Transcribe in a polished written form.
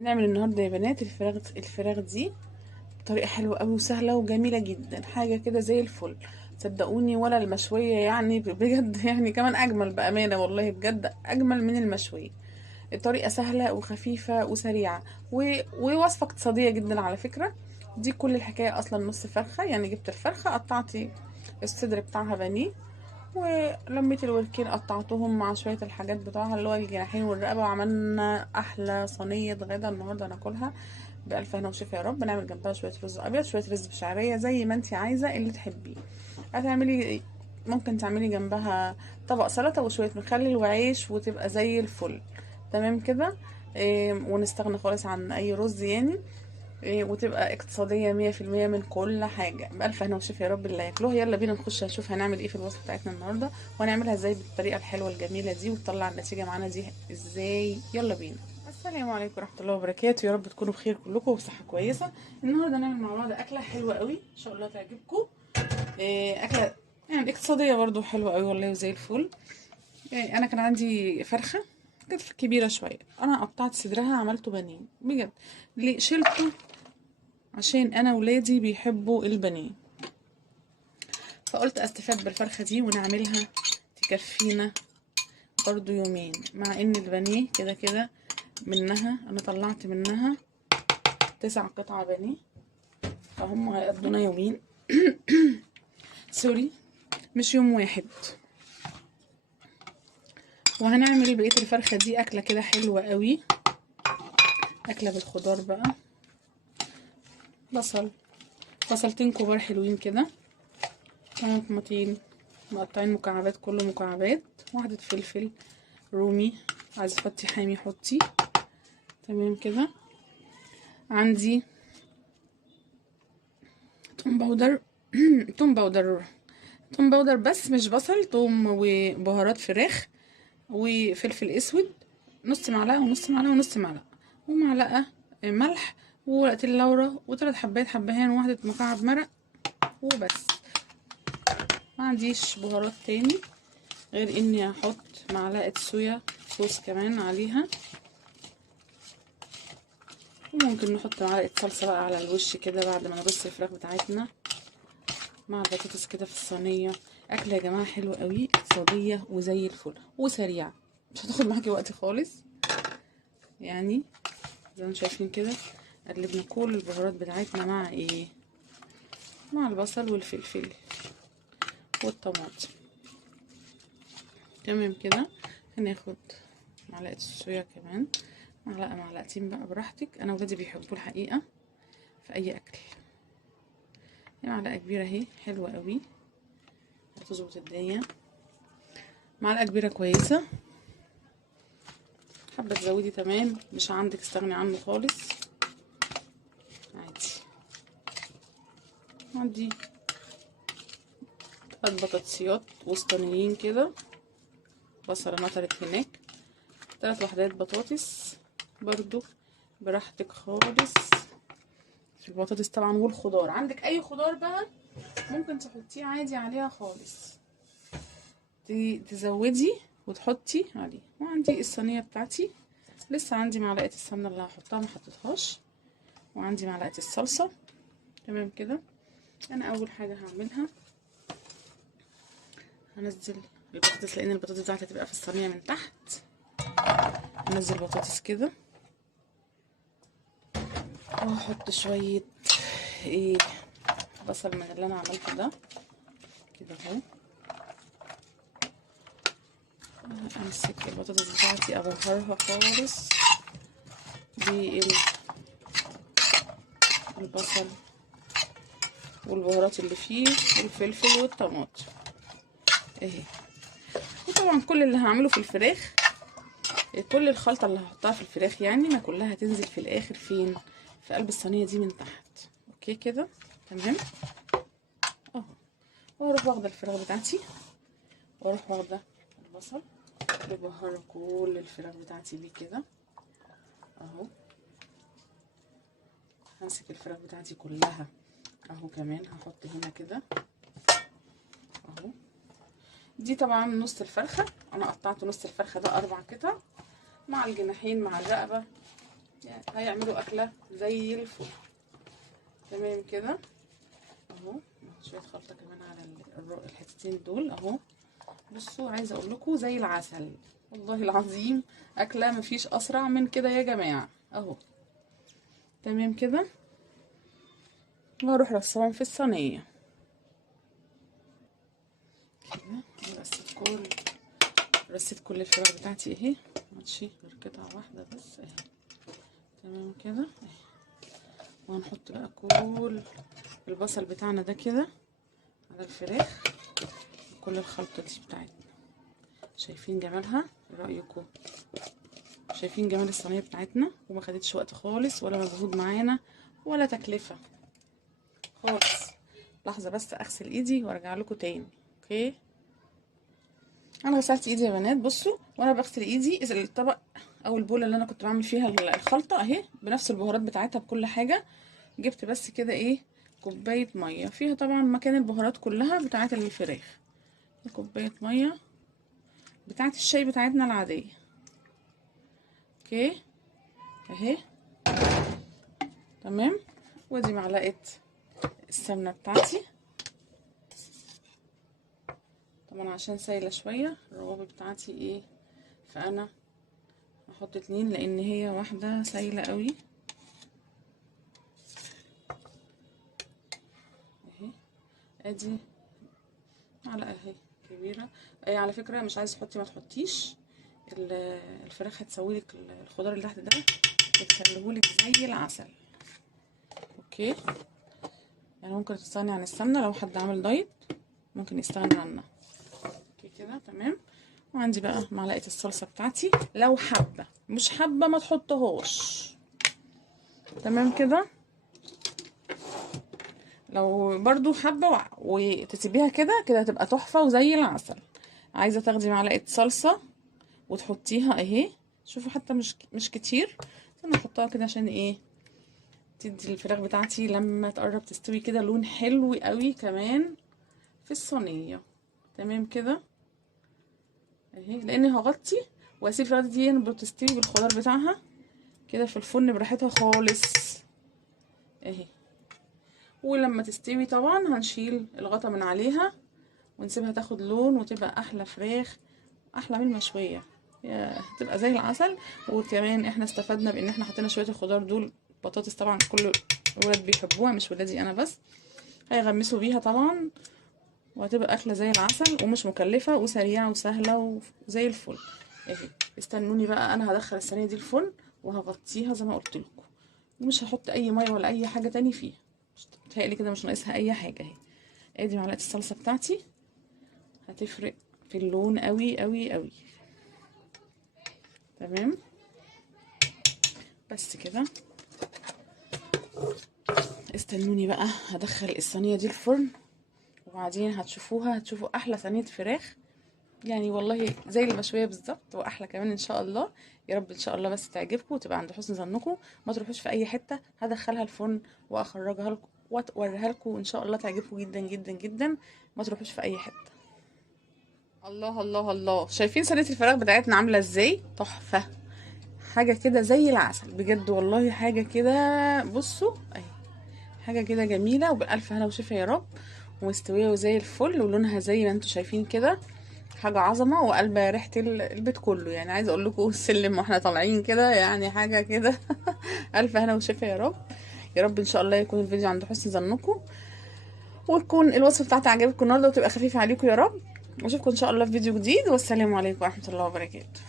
نعمل النهارده يا بنات الفراخ دي بطريقه حلوه قوي وسهله وجميله جدا، حاجه كده زي الفل. صدقوني ولا المشويه يعني بجد يعني كمان اجمل بامانه، والله بجد اجمل من المشويه. الطريقه سهله وخفيفه وسريعه ووصفه اقتصاديه جدا على فكره. دي كل الحكايه اصلا نص فرخه، يعني جبت الفرخه قطعتي الصدر بتاعها بانيه، ولميت الوركين قطعتهم مع شوية الحاجات بتوعها اللي هو الجناحين والرقبة، وعملنا أحلى صينية غدا النهاردة ناكلها بألف هنا وشفا يا رب. نعمل جنبها شوية رز أبيض، شوية رز بشعرية، زي ما انتي عايزة اللي تحبيه. هتعملي ممكن تعملي جنبها طبق سلطة وشوية مخلل وعيش وتبقى زي الفل. تمام كده. ونستغنى خالص عن أي رز يعني. وتبقى اقتصادية 100% من كل حاجة بألف هنا وشفا يا رب اللي ياكلوها. يلا بينا نخش نشوف هنعمل ايه في الوصفة بتاعتنا النهاردة، وهنعملها ازاي بالطريقة الحلوة الجميلة دي وتطلع النتيجة معانا دي ازاي. يلا بينا. السلام عليكم ورحمة الله وبركاته، يا رب تكونوا بخير كلكم وبصحة كويسة. النهاردة نعمل مع بعض أكلة حلوة قوي إن شاء الله تعجبكم. أكلة يعني اقتصادية برضو حلوة قوي والله وزي الفل. أنا كان عندي فرخة كانت كبيرة شوية، أنا قطعت صدرها عملته بانيه بجد. ليه شلته؟ عشان انا ولادي بيحبوا البانيه، فقلت استفاد بالفرخه دي ونعملها تكفينا برضو يومين، مع ان البانيه كده كده منها انا طلعت منها 9 قطع بانيه، فهم هيقضونا يومين. سوري، مش يوم واحد. وهنعمل بقيه الفرخه دي اكله كده حلوه قوي، اكله بالخضار بقى. بصلتين كبار حلوين كده، طماطمتين مقطعين مكعبات، كله مكعبات، واحدة فلفل رومي، عايزة تحطي حامي حطي. تمام كده. عندي توم باودر توم باودر توم باودر بس مش بصل، توم وبهارات فراخ وفلفل اسود، نص معلقة ونص معلقة ونص معلقة، ومعلقة ملح، وورقة اللورة، وثلاث حبات حبهان، وواحدة مكعب مرق، وبس. ما عنديش بهارات تاني غير اني هحط معلقة صويا صوص كمان عليها، وممكن نحط معلقة صلصة بقى على الوش كده بعد ما نرص الفراخ بتاعتنا مع البطاطس كده في الصينية. أكلة يا جماعة حلوة قوي، اقتصادية وزي الفل وسريعة، مش هتاخد معاكي وقت خالص يعني. زي ما شايفين كده قلبنا كل البهارات بتاعتنا مع ايه، مع البصل والفلفل والطماطم. تمام كده. هناخد معلقة الصويا كمان، معلقة معلقتين بقى براحتك، انا ولادي بيحبوا الحقيقة في اي اكل. معلقة كبيرة اهي حلوة قوي هتظبط الدنيا، معلقة كبيرة كويسة. حابة تزودي تمام، مش عندك استغني عنه خالص عادي. عندي 3 بطاطسيات وسطانيين كده، بصلة نطرت هناك، 3 وحدات بطاطس برضو براحتك خالص في البطاطس طبعا. والخضار عندك اي خضار بقى ممكن تحطيه عادي عليها خالص، تزودي وتحطي عليه. وعندي الصينية بتاعتي لسه عندي معلقة السمنة اللي هحطها ما حطيتهاش، وعندي معلقة الصلصة. تمام كده. انا اول حاجة هعملها هنزل البطاطس، لان البطاطس بتاعتي هتبقى في الصينية من تحت. هنزل بطاطس كده، وهحط شوية ايه بصل من اللي انا عملته ده كده اهو. امسك البطاطس بتاعتي ابهرها خالص بالبصل والبهارات اللي فيه والفلفل والطماطم اهي. وطبعا كل اللي هعمله في الفراخ، كل الخلطة اللي هحطها في الفراخ يعني ما كلها هتنزل في الاخر فين، في قلب الصينية دي من تحت. اوكي كده تمام اهو. واروح واخدة الفراخ بتاعتي، واروح واخدة البصل وبهر كل الفراخ بتاعتي بيه كده اهو. همسك الفراخ بتاعتي كلها اهو، كمان هحط هنا كده اهو. دي طبعا نص الفرخة، انا قطعت نص الفرخة ده 4 قطع، مع الجناحين مع الرقبة يعني هيعملوا اكله زي الفل. تمام كده اهو. شويه خلطه كمان على الحتتين دول اهو. بصوا عايزه اقول لكم زي العسل والله العظيم، اكله مفيش اسرع من كده يا جماعه اهو. تمام كده، وهروح رصهم في الصينيه كده. رصيت كل الفراخ بتاعتي اهي، ماشي غير قطعه واحده بس اهي. تمام كده اهي. وهنحط بقى كل البصل بتاعنا ده كده على الفراخ، كل الخلطه دي بتاعتنا. شايفين جمالها؟ ايه رايكم؟ شايفين جمال الصينيه بتاعتنا؟ وما خدتش وقت خالص ولا مجهود معانا ولا تكلفه خالص. لحظه بس اغسل ايدي وارجع لكم تاني. اوكي، انا غسلت ايدي يا بنات. بصوا وانا بغسل ايدي الطبق او البوله اللي انا كنت بعمل فيها الخلطه اهي بنفس البهارات بتاعتها بكل حاجه. جبت بس كده ايه، كوبايه ميه فيها طبعا مكان البهارات كلها بتاعت الفراخ. كوبايه ميه بتاعت الشاي بتاعتنا العاديه. اوكي اهي. تمام. ودي معلقه السمنه بتاعتي، طبعا عشان سايله شويه الروابط بتاعتي ايه، فانا هحط 2 لان هي واحده سايله قوي اهي. ادي معلقه اهي كبيره. اي على فكره مش عايزه تحطي ما تحطيش، الفراخ هتسويلك الخضار اللي تحت ده بتخليهولك زي العسل. اوكي، يعني ممكن تستغني عن السمنه لو حد عامل دايت، ممكن يستغني عنها. اوكي كده تمام. وعندي بقى معلقه الصلصه بتاعتي، لو حابه، مش حابه ما تحطهاش. تمام كده. لو برضو حابه وتسيبيها كده كده هتبقى تحفه وزي العسل. عايزه تاخدي معلقه صلصه وتحطيها اهي. شوفوا حتى مش كتير، انا احطها كده عشان ايه، تدي الفراخ بتاعتي لما تقرب تستوي كده لون حلو قوي كمان في الصينيه. تمام كده اهي. لاني هغطي واسيب الفراخ دي بتستوي بالخضار بتاعها كده في الفرن براحتها خالص اهي. ولما تستوي طبعا هنشيل الغطا من عليها ونسيبها تاخد لون وتبقى احلى فراخ، احلى من المشويه، تبقى زي العسل. وكمان احنا استفدنا بان احنا حطينا شويه الخضار دول. بطاطس طبعا كل الولاد بيحبوها مش ولادي انا بس، هيغمسوا بيها طبعا وهتبقى اكله زي العسل ومش مكلفه وسريعه وسهله وزي الفل اهي. استنوني بقى، انا هدخل الصينيه دي الفرن وهغطيها زي ما قلت لكم، ومش هحط اي ميه ولا اي حاجه تاني فيها. متهيألي كده مش ناقصها اي حاجه اهي. ادي معلقه الصلصه بتاعتي هتفرق في اللون قوي قوي قوي. تمام بس كده. استنوني بقى هدخل الصينيه دي الفرن وبعدين هتشوفوا احلى صينيه فراخ، يعني والله زي المشويه بالظبط واحلى كمان ان شاء الله. يا رب ان شاء الله بس تعجبكم وتبقى عند حسن ظنكم. ما تروحوش في اي حته، هدخلها الفرن واخرجها لكم واوريها لكم ان شاء الله تعجبكم جدا جدا جدا. ما تروحوش في اي حته. الله الله الله، شايفين صينيه الفراخ بتاعتنا عامله ازاي؟ تحفه، حاجه كده زي العسل بجد والله. حاجه كده بصوا اهي، حاجه كده جميله وبالف هنا وشفا يا رب. ومستويه وزي الفل ولونها زي ما انتم شايفين كده، حاجه عظمه وقلبه ريحه البيت كله. يعني عايزه اقول لكم السلم واحنا طالعين كده، يعني حاجه كده الف هنا وشفا يا رب. يا رب ان شاء الله يكون الفيديو عند حسن ظنكم وتكون الوصفه بتاعتي عجبتكم النهارده وتبقى خفيفه عليكم يا رب. واشوفكم ان شاء الله في فيديو جديد، والسلام عليكم ورحمه الله وبركاته.